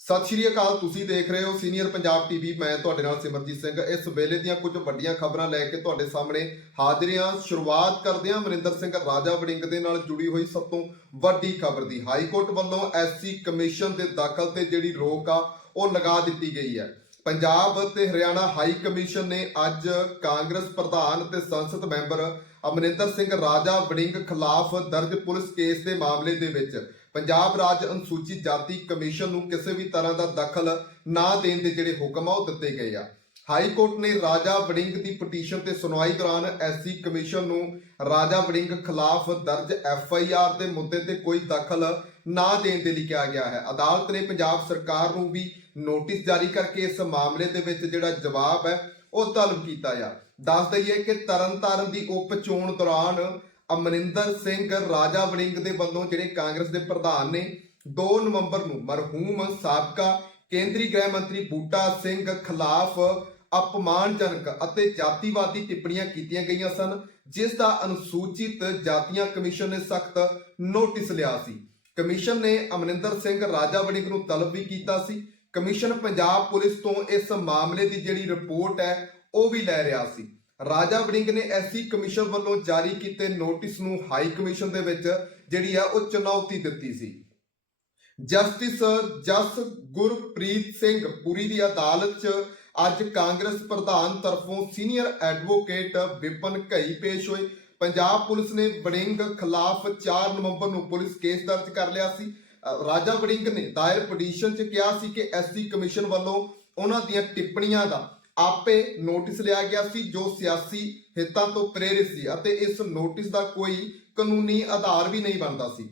ਸਤਿ ਸ਼੍ਰੀ ਅਕਾਲ, ਤੁਸੀਂ ਦੇਖ ਰਹੇ ਹੋ ਸੀਨੀਅਰ ਪੰਜਾਬ ਟੀਵੀ ਮੈਂ ਤੁਹਾਡੇ ਨਾਲ ਸਿਮਰਜੀਤ ਸਿੰਘ। ਇਸ ਵੇਲੇ ਦੀਆਂ ਕੁਝ ਵੱਡੀਆਂ ਖਬਰਾਂ ਲੈ ਕੇ ਤੁਹਾਡੇ ਸਾਹਮਣੇ ਹਾਜ਼ਰ ਹਾਂ। ਸ਼ੁਰੂਆਤ ਕਰਦੇ ਹਾਂ ਅਮਰਿੰਦਰ ਸਿੰਘ ਰਾਜਾ ਵੜਿੰਗ ਦੇ ਨਾਲ ਜੁੜੀ ਹੋਈ ਸਭ ਤੋਂ ਵੱਡੀ ਖਬਰ ਦੀ। ਹਾਈ ਕੋਰਟ ਵੱਲੋਂ ਐਸਸੀ ਕਮਿਸ਼ਨ ਦੇ ਦਾਖਲ ਤੇ ਜਿਹੜੀ ਰੋਕ ਆ, ਉਹ ਲਗਾ ਦਿੱਤੀ ਗਈ ਹੈ। ਪੰਜਾਬ ਤੇ ਹਰਿਆਣਾ ਹਾਈ ਕਮਿਸ਼ਨ ਨੇ ਅੱਜ ਕਾਂਗਰਸ ਪ੍ਰਧਾਨ ਤੇ ਸੰਸਦ ਮੈਂਬਰ ਅਮਰਿੰਦਰ ਸਿੰਘ ਰਾਜਾ ਵੜਿੰਗ ਖਿਲਾਫ ਦਰਜ ਪੁਲਿਸ ਕੇਸ ਦੇ ਮਾਮਲੇ ਦੇ ਵਿੱਚ ਪੰਜਾਬ ਰਾਜ ਅਨੁਸੂਚਿਤ ਜਾਤੀ ਕਮਿਸ਼ਨ ਨੂੰ ਕਿਸੇ ਵੀ ਤਰ੍ਹਾਂ ਦਾ ਦਖਲ ਨਾ ਦੇਣ ਦੇ ਜਿਹੜੇ ਹੁਕਮ ਆ ਉਹ ਦਿੱਤੇ ਗਏ ਆ। ਹਾਈ ਕੋਰਟ ਨੇ ਰਾਜਾ ਵੜਿੰਗ ਦੀ ਪਟੀਸ਼ਨ ਤੇ ਸੁਣਵਾਈ ਦੌਰਾਨ ਐਸਸੀ ਕਮਿਸ਼ਨ ਨੂੰ ਰਾਜਾ ਵੜਿੰਗ ਖਿਲਾਫ ਦਰਜ ਐਫ ਆਈ ਆਰ ਦੇ ਮੁੱਦੇ ਤੇ ਕੋਈ ਦਖਲ ਨਾ ਦੇਣ ਦੇ ਲਈ ਕਿਹਾ ਗਿਆ ਹੈ। ਅਦਾਲਤ ਨੇ ਪੰਜਾਬ ਸਰਕਾਰ ਨੂੰ ਵੀ ਨੋਟਿਸ ਜਾਰੀ ਕਰਕੇ ਇਸ ਮਾਮਲੇ ਦੇ ਵਿੱਚ ਜਿਹੜਾ ਜਵਾਬ ਹੈ, ਉਹ ਤਲਬ ਕੀਤਾ ਆ। ਦੱਸ ਦਈਏ ਕਿ ਤਰਨਤਾਰਨ ਦੀ ਉਪ ਚੋਣ ਦੌਰਾਨ ਅਮਰਿੰਦਰ ਸਿੰਘ ਰਾਜਾ ਵੜਿੰਗ ਦੇ ਵੱਲੋਂ ਜਿਹੜੇ ਕਾਂਗਰਸ ਦੇ ਪ੍ਰਧਾਨ ਨੇ 2 ਨਵੰਬਰ ਨੂੰ ਮਰਹੂਮ ਸਾਬਕਾ ਕੇਂਦਰੀ ਗ੍ਰਹਿ ਮੰਤਰੀ ਬੂਟਾ ਸਿੰਘ ਖਿਲਾਫ ਅਪਮਾਨਜਨਕ ਅਤੇ ਜਾਤੀਵਾਦੀ ਟਿੱਪਣੀਆਂ ਕੀਤੀਆਂ ਗਈਆਂ ਸਨ, ਜਿਸ ਦਾ ਅਨੁਸੂਚਿਤ ਜਾਤੀਆਂ ਕਮਿਸ਼ਨ ਨੇ ਸਖਤ ਨੋਟਿਸ ਲਿਆ ਸੀ। ਕਮਿਸ਼ਨ ਨੇ ਅਮਰਿੰਦਰ ਸਿੰਘ ਰਾਜਾ ਵੜਿੰਗ ਨੂੰ ਤਲਬ ਵੀ ਕੀਤਾ ਸੀ। ਕਮਿਸ਼ਨ ਪੰਜਾਬ ਪੁਲਿਸ ਤੋਂ ਇਸ ਮਾਮਲੇ ਦੀ ਜਿਹੜੀ ਰਿਪੋਰਟ ਹੈ, ਉਹ ਵੀ ਲੈ ਰਿਹਾ ਸੀ। ਰਾਜਾ ਵੜਿੰਗ ਨੇ ਐਸਸੀ ਕਮਿਸ਼ਨ ਵੱਲੋਂ ਜਾਰੀ ਕੀਤੇ ਨੋਟਿਸ ਨੂੰ ਹਾਈ ਕਮਿਸ਼ਨ ਦੇ ਵਿੱਚ ਜਿਹੜੀ ਆ, ਉਹ ਚੁਣੌਤੀ ਦਿੱਤੀ ਸੀ। ਜਸਟਿਸ ਜਸ ਗੁਰਪ੍ਰੀਤ ਸਿੰਘ ਪੁਰੀ ਦੀ ਅਦਾਲਤ 'ਚ ਅੱਜ ਕਾਂਗਰਸ ਪ੍ਰਧਾਨ ਤਰਫੋਂ ਸੀਨੀਅਰ ਐਡਵੋਕੇਟ ਵਿਪਨ ਘਈ ਪੇਸ਼ ਹੋਏ। ਪੰਜਾਬ ਪੁਲਿਸ ਨੇ ਵੜਿੰਗ ਖਿਲਾਫ 4 ਨਵੰਬਰ ਨੂੰ ਪੁਲਿਸ ਕੇਸ ਦਰਜ ਕਰ ਲਿਆ ਸੀ। ਰਾਜਾ ਵੜਿੰਗ ਨੇ ਦਾਇਰ ਪਟੀਸ਼ਨ 'ਚ ਕਿਹਾ ਸੀ ਕਿ ਐਸਸੀ ਕਮਿਸ਼ਨ ਵੱਲੋਂ ਉਹਨਾਂ ਦੀਆਂ ਟਿੱਪਣੀਆਂ ਦਾ ਆਪੇ ਨੋਟਿਸ ਲਿਆ ਗਿਆ ਸੀ, ਜੋ ਸਿਆਸੀ ਹਿੱਤਾਂ ਤੋਂ ਪ੍ਰੇਰਿਤ ਸੀ ਅਤੇ ਇਸ ਨੋਟਿਸ ਦਾ ਕੋਈ ਕਾਨੂੰਨੀ ਆਧਾਰ ਵੀ ਨਹੀਂ ਬਣਦਾ ਸੀ।